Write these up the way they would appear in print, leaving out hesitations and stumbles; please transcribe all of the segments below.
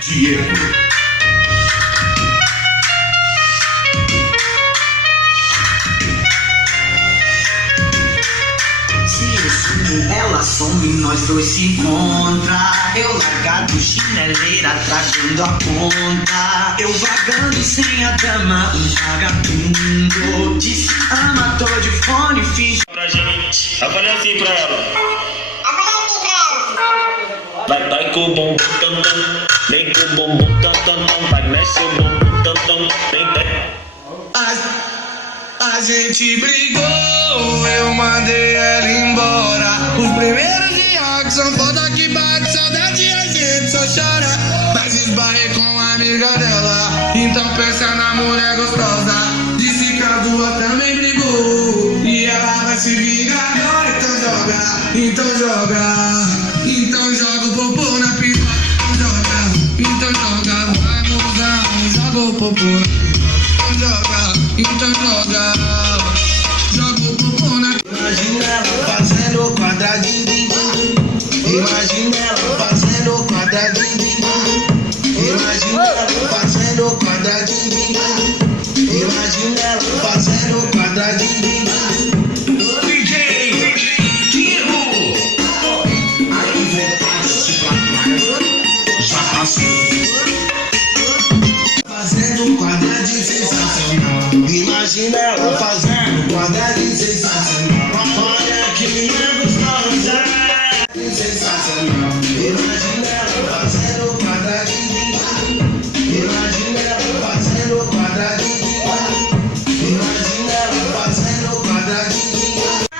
Diego. Se eu sumo, ela some, nós dois se encontra. Eu largado, chineleira, tragando a ponta. Eu vagando sem a dama, um vagabundo. Disse ama, tô de fone, finge pra gente. Eu falei assim pra ela. Vai com o bumbum tam tam, vem com o bumbum tam tam tam, vai mexe o bumbum tam tam, vem. A gente brigou, eu mandei ela embora. Os primeiros dias são foda que bate saudade, a gente só chora. Mas esbarrei com a amiga dela, então pensa na mulher gostosa. Disse que a duas também brigou e ela vai se vingar agora. Então joga o popô na pipa. Então joga, vai mudar, joga o popô na pipa. Então joga o popô na pipa. Imagina ela fazendo quadradinho. Imagina ela fazendo quadradinho. Imagina ela fazendo quadradinho. Imagina ela fazendo quadradinho. Fazendo quadradinho sensacional. Imagina ela fazendo quadradinho sensacional. Olha que menina gostosa. Sensacional. Imagina ela fazendo quadradinho. Imagina ela fazendo quadradinho. Imagina ela fazendo quadradinho.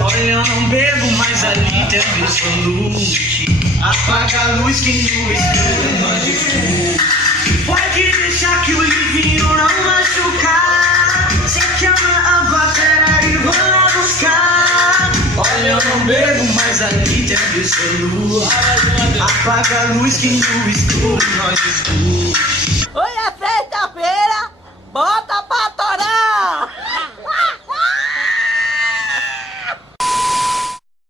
olha, eu não bebo, mas ali tem absolute. Apaga a luz que no escuro mais escuro. Pode deixar que o livinho não machucar. Sei que ama a batera e vou lá buscar. Olha, eu não bebo, mas ali tem absolute. Apaga a luz que no escuro nós escuro. Oi, a